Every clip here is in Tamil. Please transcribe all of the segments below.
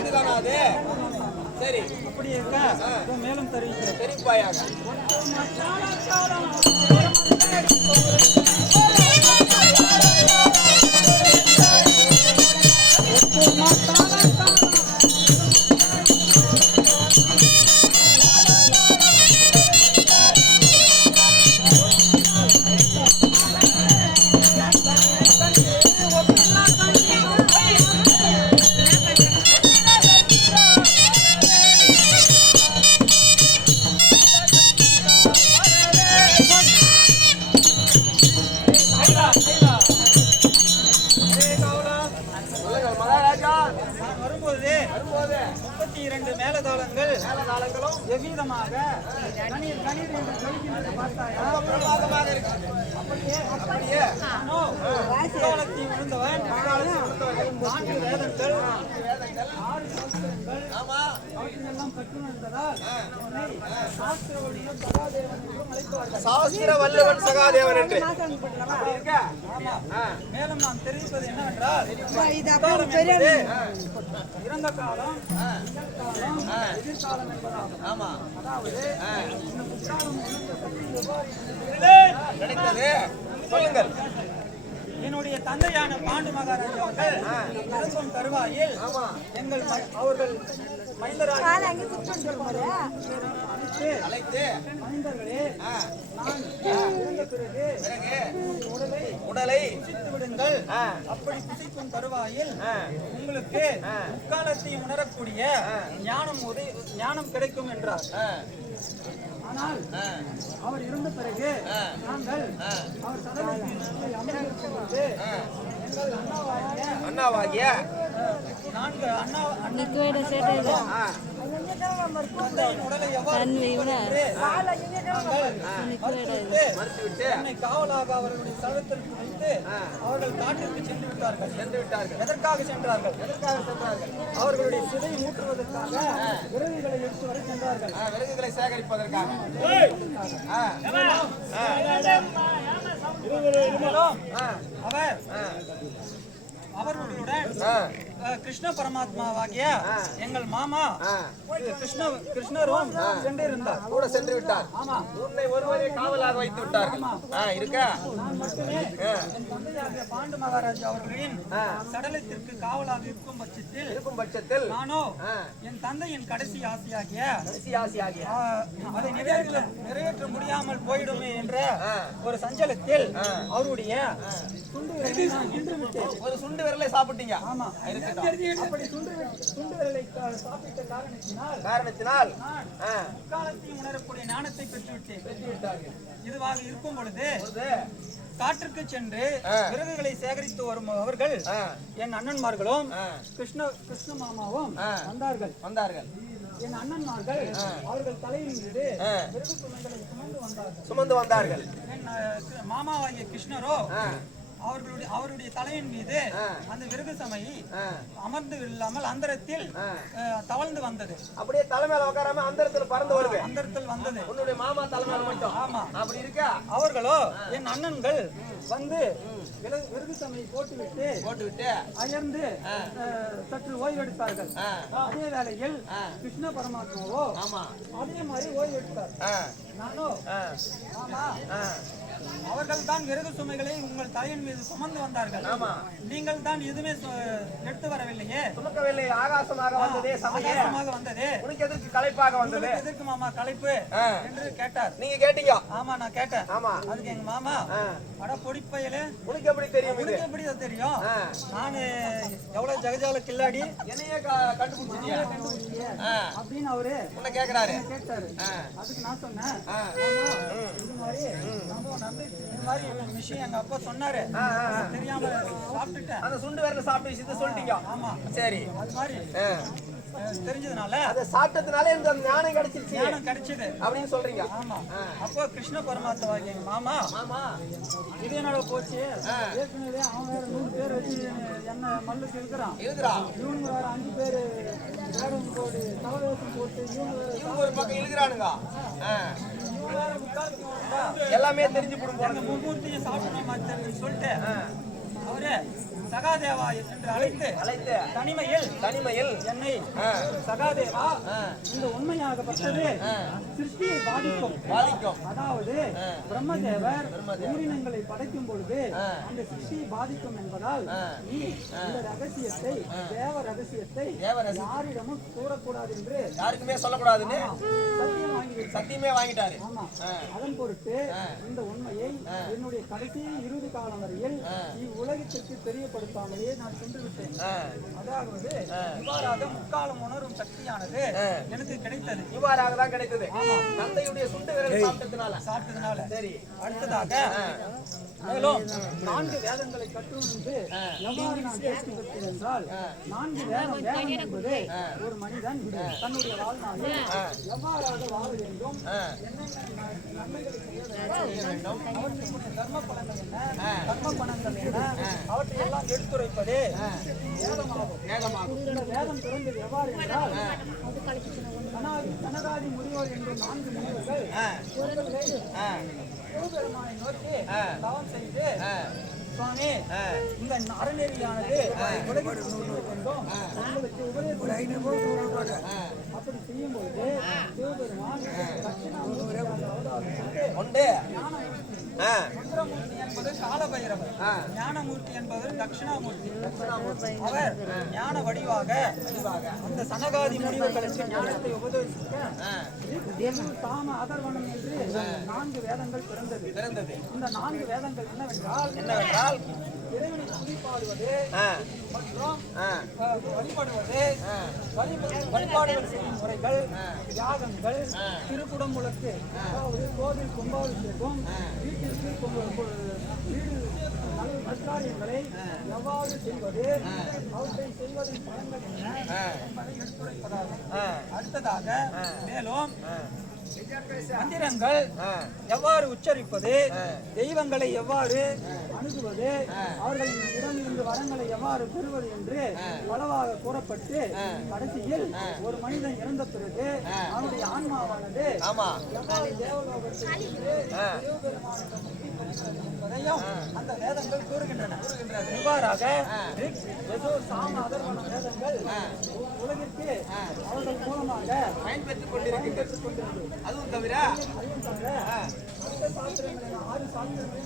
இதுதானா அது? சரி, அப்படி இருக்க மேலும் தெரிவிக்கிறேன். தெரிவிப்பாயாக. வரும்போது 32 மேலதாளங்களும் எவ்விதமாக கணீர் கணீர் என்று சொல்கின்றது பார்த்தாயா? பிரமாதமாக இருக்கிறது. அப்படியே காலத்தில் விழுந்தவன் 4 வேதங்கள் 6 சாஸ்திரங்கள் அவற்றையெல்லாம் கற்றுணர்ந்ததால் சாஸ்திர வல்லுவன் சகாதேவன் என்றும் அழைப்பார்கள். சாஸ்திர வல்லுவன் சகாதேவன் என்று அப்படி இருக்க. மேலும் நான் தெரிவிப்பது என்னவென்றால் இறந்த காலம் எதிர்காலம் என்பதாகும். ஆமா, அதாவது இந்த புத்தாலம் கிடைத்தது. சொல்லுங்கள். என்னுடைய தந்தையான பாண்டு மகாராஜா அவர்கள் இறக்கும் தருவாயில் எங்கள் அவர்கள் மைந்தராக அழைத்து மைந்தர்களே, நான் இறந்த பிறகு உடலை புசித்து விடுங்கள். அப்படி புசிக்கும் தருவாயில் உங்களுக்கு முக்காலத்தை உணரக்கூடிய ஞானம் கிடைக்கும் என்றார். ஆனால் அவர் இருந்த பிறகு நாங்கள் அவர் சதவீதத்தில் அமர்ந்திருக்கும் போது எங்கள் அண்ணாவாகிய 4 உடலை என்னை காவலாக அவர்களுடைய சதத்தில் வைத்து அவர்கள் காட்டிற்கு சென்று விட்டார்கள். எதற்காக சென்றார்கள்? அவர்களுடைய சிதை மூட்டுவதற்காக விறகுகளை எடுத்து வரை சென்றார்கள். விறகுகளை சேகரிப்பதற்காக. அவர்களுடன் கிருஷ்ண பரமாத்மாவாகிய எங்கள் மாமா கிருஷ்ணரும் சென்றிருந்தார். கூட சென்று விட்டார். ஆமா, உன்னை ஒருவரே காவலாக வைத்து விட்டார்கள். நான் மட்டுமே என் தந்தையாகிய பாண்டு மகாராஜா அவர்களின் சடலத்திற்கு காவலாக இருக்கும் பட்சத்தில் நானோ என் தந்தையின் கடைசி ஆசையாகிய அதை நிறைவேற்ற முடியாமல் போயிடுமே என்ற ஒரு சஞ்சலத்தில் அவருடைய ஒரு சுண்டு விரலை சாப்பிட்டீங்க. ஆமா, அப்படி சுண்டு விரலை சாப்பிட்ட காரணத்தினால் காலத்தையும் உணரக்கூடிய ஞானத்தை பெற்றுவிட்டார்கள். இதுவாக இருக்கும் பொழுது காற்றுக்கு சென்று விறகுகளை சேகரித்து வரும் அவர்கள் என் அண்ணன்மார்களும் கிருஷ்ண மாமாவும் வந்தார்கள். என் அண்ணன்மார்கள் அவர்கள் தலையின் மீது விறகு சுமைகளை சுமந்து வந்தார்கள். என் மாமாவாகிய கிருஷ்ணரோ அவருடைய தலையின் மீது அந்த விறகு சமையை அமர்ந்து இல்லாமல் அந்தரத்தில் தவழ்ந்து வந்தது. அப்படியே தலைமையில உட்காராம அந்தரத்தில் பறந்து வருது. அந்தரத்தில் வந்தது உன்னுடைய மாமா தலைமையில மட்டும். ஆமா, அப்படி இருக்க அவர்களோ என் அண்ணன்கள் வந்து விறகு சமையை போட்டுவிட்டு அயர்ந்து சற்று ஓய்வெடுத்தார்கள். அதே வேளையில் கிருஷ்ண பரமாத்மாவோ அதே மாதிரி ஓய்வெடுத்தார். நானோ அவர்கள் தான் விறகு சுமைகளை உங்கள் தலையின் மீது சுமந்து வந்தார்கள். நீங்கள் தான் எதுவுமே எடுத்து வரவில்லையே. சுமக்கவில்லை. ஆகாசமாக வந்ததே. உனக்கு எதற்கு களைப்பாக வந்தது? எதற்கு மாமா களைப்பு என்று கேட்டார். நீங்க கேட்டீங்க? ஆமா, நான் கேட்டேன். ஆமா, அதுக்கு எங்க மாமா அட பொடிப்பையிலே உனக்கு எப்படி தெரியும்? உனக்கு எப்படி தெரியும்? நானு எவ்வளவு ஜகஜால கில்லாடி என்னையே கண்டுபிடிச்சிட்டியா அப்படின்னு அவரு உன்னை கேட்டாரு. அதுக்கு நான் சொன்னேன், இது மாதிரி விஷயம் எங்க அப்பா சொன்னாரு, தெரியாம சாப்பிட்டுட்டேன். அந்த சுண்டு விரல சாப்பிட்ட விஷயத்தை சொல்லிட்டீங்க. ஆமா, சரி. அது மாதிரி தெரிஞ்சதுனால அதை சாப்பிட்டதுனால இந்த ஞானம் கிடைச்சிது அப்படின்னு சொல்றீங்க. ஆமா, அப்போ கிருஷ்ண பரமாத்மா எங்க மாமா இது என்னோட போச்சு. ஏற்கனவே அவன் வேற 100 பேர் வச்சு என்ன மல்லுக்கு இருக்கிறான். இவனுங்க வேற 5 பேர் வேடம் போட்டு தவவேசம் போட்டு இவங்க ஒரு பக்கம் இழுக்கிறானுங்க. எல்லாமே தெரிஞ்சு மும்மூர்த்தியை சாப்பிடணும் சொல்லிட்டு அவர் ஒரு சகாதேவா என்று அழைத்து தனிமையில் என்னை சகாதேவா இந்த உண்மையாகப்பட்டது சிருஷ்டியை பாதிக்கும். அதாவது பிரம்மதேவர் உயிரினங்களை படைக்கும் பொழுது அந்த சிருஷ்டியை பாதிக்கும் என்பதால் நீ இந்த ரகசியத்தை தேவ ரகசியத்தை யாரிடமும் கூறக்கூடாது என்று யாருக்குமே சொல்லக்கூடாதுன்னு சத்தியமே வாங்கிட்டாரு. அதன் பொருட்டு இந்த உண்மையை என்னுடைய கடைசி இறுதி காலம் வரையில் இவ்வுலகத்திற்கு தெரியப்படுத்தாமலே நான் சென்று விட்டேன். அதாவது இவ்வாறாக முக்காலம் உணரும் சக்தியானது எனக்கு கிடைத்தது. இவ்வாறாக தான் கிடைத்தது. தந்தையுடைய சுண்டு விரல் சாப்பிட்டதுனால. சரி, அடுத்ததாக மேலும் 4 வேதங்களை கற்றுணர்ந்து எவ்வாறு நான் தேர்ச்சி பெற்றேன் என்றால் 4 வேதம் என்பது ஒரு மனிதன் தன்னுடைய வாழ்நாளில் எவ்வாறாக வாழ வேண்டும், என்னென்ன நன்மைகளை செய்ய வேண்டும், அவற்றுக்குரிய தர்ம பலன்கள் என்ன, கர்ம பலன்கள் என்ன, அவற்றை எல்லாம் எடுத்துரைப்பது வேதமாகும். இந்த வேதம் பிறந்தது எவ்வாறு என்றால் கனகாதி முனிவர் என்று 4 முனிவர்கள் சிவபெருமானை நோக்கி தவம் செய்து சுவாமி இந்த அறநெறியானது உலகிற்கு செய்ய வேண்டும், உங்களுக்கு உபதேசம் அப்படி செய்யும் பொழுது சிவபெருமான் தட்சிணாமூர்த்தி மந்திரமூர்த்தி என்பது காலபைரவர், ஞானமூர்த்தி என்பது தட்சிணாமூர்த்தி. அவர் ஞான வடிவாக அந்த சனகாதி முனிவர்களுக்கு ஞானத்தை உபதேசிக்க சாம அதர்வனம் என்று 4 வேதங்கள் பிறந்தது. இந்த 4 வேதங்கள் என்னவென்றால் இறைவனை துதிப்பாடுவது மற்றும் வழிபடுவது, வழிபாடுகள் செய்யும் முறைகள், யாகங்கள், திருக்குடமுழுக்கு, அதாவது கோவில் கும்பாபிஷேகம், வீட்டிற்கு வீடு நற்காரியங்களை எவ்வாறு செய்வது, அவற்றை செய்வதின் பலன்கள் என்ன என்பதை எடுத்துரைப்பதாகும். அடுத்ததாக மேலும் மந்திரங்கள் எவ்வாறு உச்சரிப்பது, தெய்வங்களை எவ்வாறு அணுகுவது, அவர்களிடமிருந்து வரங்களை எவ்வாறு பெறுவது என்று பலவாக கூறப்பட்டு கடைசியில் ஒரு மனிதன் இறந்த பிறகு அவனுடைய ஆன்மாவானது எவ்வாறு தேவலோகத்தில் என்பதையும் அந்த வேதங்கள் கூறுகின்றன. இவ்வாறாக சாம அதர்வன வேதங்கள் உலகிற்கு அவர்கள் மூலமாக பயன்பெற்றுக் கொண்டிருக்கின்றது. அதுவும் தவிர 6 சாஸ்திரங்களை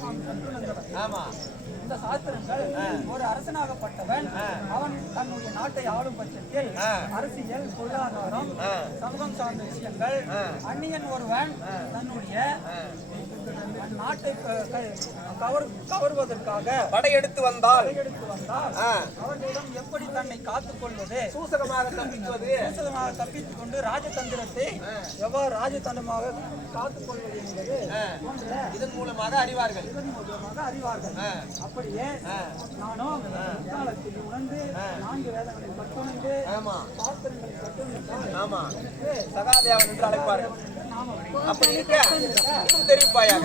நாம் கற்றுணர்ந்தவர். ஆமா, இந்த சாஸ்திரங்கள் ஒரு அரசனாகப்பட்டவன் அவன் தன்னுடைய நாட்டை ஆளும் பட்சத்தில் அரசியல், பொருளாதாரம், சமூகம் சார்ந்த விஷயங்கள், அந்நியன் ஒருவன் தன்னுடைய நாட்டை கவர்வதற்காக படையெடுத்து வந்தால் அவர்களிடம் எப்படி தன்னை காத்துக் கொள்வது, சூசகமாக தப்பித்துக் கொண்டு ராஜதந்திரத்தை எவ்வாறு ராஜதந்திரமாக காத்துக் கொள்வது என்பது இதன் மூலமாக அறிவார்கள். அப்படியே நானும் காலத்தில் உணர்ந்து 4 வேதங்களை கற்றுணர்ந்து சாஸ்திரங்களை கற்றுணர்ந்து சகாதேவன் என்று அழைப்பார்கள். அப்படி இருக்க இன்னும் தெரிவிப்பாயாக.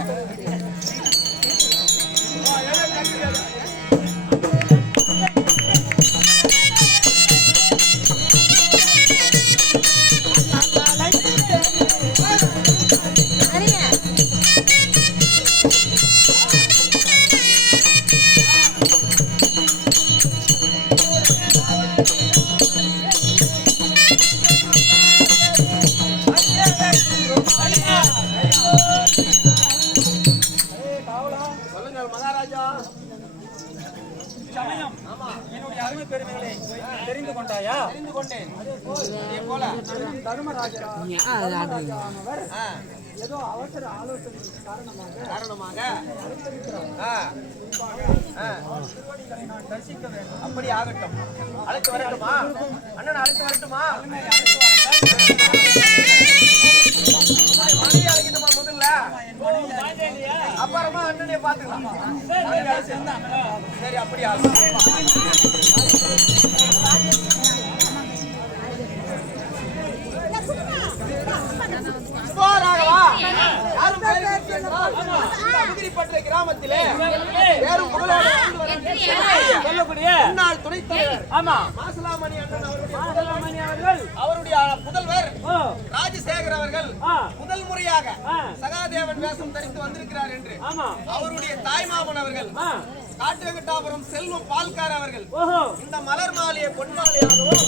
என்னுடைய அருமை பெருமைகளை தெரிந்து கொண்டாயா? தெரிந்து கொண்டேன். தர்மராஜானவர் ஏதோ அவசர ஆலோசனை காரணமாக திருவடிகளை நான் தரிசிக்க வேண்டும். அப்படி ஆகட்டும். அழைத்து வரட்டுமா? அண்ணன் அழைத்து வரட்டுமா? மனைவி அழைக்கட்டுமா முதல்ல? அப்புறமா அண்ணனே பாத்துக்கலாம். சரி, அப்படி ஆகும். கிராமத்திலே சொல்லக்கூடிய துணைத் தலைவர் ஆமா மாசிலாமணி அண்ணன் மாசிலாமணி அவர்கள் அவருடைய புதல்வர் ஓ ராஜசேகர் அவர்கள் ஆ முதல் முறையாக ஆ சகாதேவன் வேஷம் தரித்து வந்திருக்கிறார் என்று ஆமா அவருடைய தாய்மாமன் அவர்கள் ஆ காட்டுவெங்கட்டாபுரம் செல்வம் பால்கார் அவர்கள் ஓஹோ இந்த மலர் மாலையை பொன் மாலையாகவும்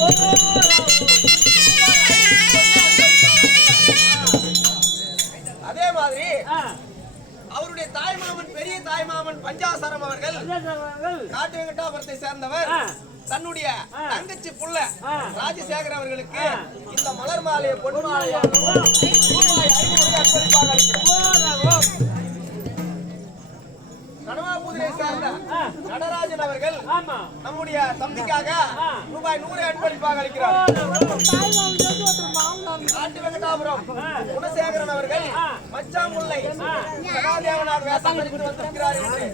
அதே மாதிரி அவருடைய தாய்மாமன் பெரிய தாய்மாமன் பஞ்சாசரம் அவர்கள் காட்டுவெங்கட்டாபுரத்தை சேர்ந்தவர் தன்னுடைய தங்கச்சி புள்ள ராஜசேகர் அவர்களுக்கு இந்த மலர் மாலையை பொன் மாலையாகவும் ரூபாய் 500 அன்பளிப்பாக அளிக்கிறார். கனவாபுதிரை சேர்ந்த நடராஜன் அவர்கள் நம்முடைய தம்பிக்காக ரூபாய் 100 அன்பளிப்பாக அளிக்கிறார். காட்டு வெங்கடாபுரம் குணசேகரன் அவர்கள் மச்சாமுல்லை சகாதேவனாக வேஷம் தரித்து வந்திருக்கிறார் என்று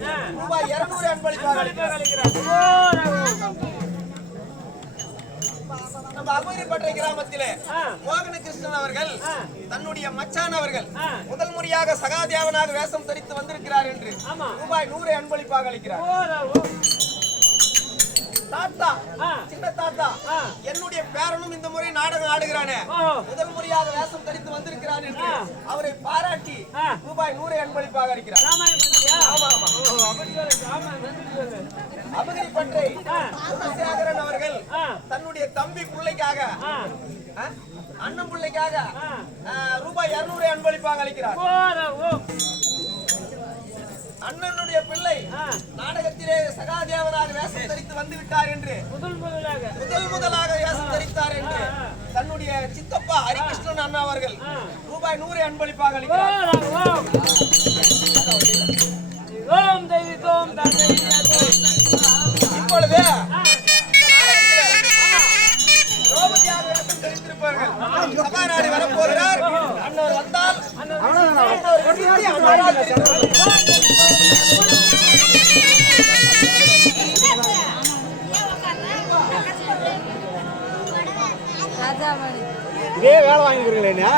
ரூபாய் 200 அன்பளிப்பாக அளிக்கிறார். நம்ம அபூரிப்பட்டை கிராமத்திலே மோகன கிருஷ்ணன் அவர்கள் தன்னுடைய மச்சான் அவர்கள் முதல் முறையாக சகாதேவனாக வேஷம் தரித்து வந்திருக்கிறார் என்று ரூபாய் 100 அன்பளிப்பாக அளிக்கிறார். தாத்தா சின்ன தாத்தா என்னுடைய பேரனும் இந்த முறை நாடகம் ஆடுகிறானே முதல் முறையாக வேஷம் தரித்து வந்திருக்கிறார் என்று அவரை பாராட்டி ரூபாய் 100 அன்பளிப்பாக அளிக்கிறார். அபூரிப்பட்டை குணசேகரன் அவர்கள் தன்னுடைய தம்பி பிள்ளைக்காக அண்ணன் பிள்ளைக்காக ரூபாய் 200 அன்பளிப்பாக அளிக்கிறார். அண்ணனுடைய பிள்ளை நாடகத்திலே சகாதேவனாக வேஷம் தரித்து வந்து விட்டார் என்று முதலாக வேஷம் தரித்தார் என்று தன்னுடைய சித்தப்பா ஹரிகிருஷ்ணன் அண்ணா அவர்கள் ரூபாய் 100 அன்பளிப்பாக அளிக்கிறார். இப்பொழுது திரௌபதியாக வேஷம் தரித்திருப்பார்கள். சபாநாடி வரப்போகிறார். அண்ணவர் வந்தால் இதே வேலை வாங்கிக்கிறீங்களா?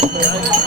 அவனே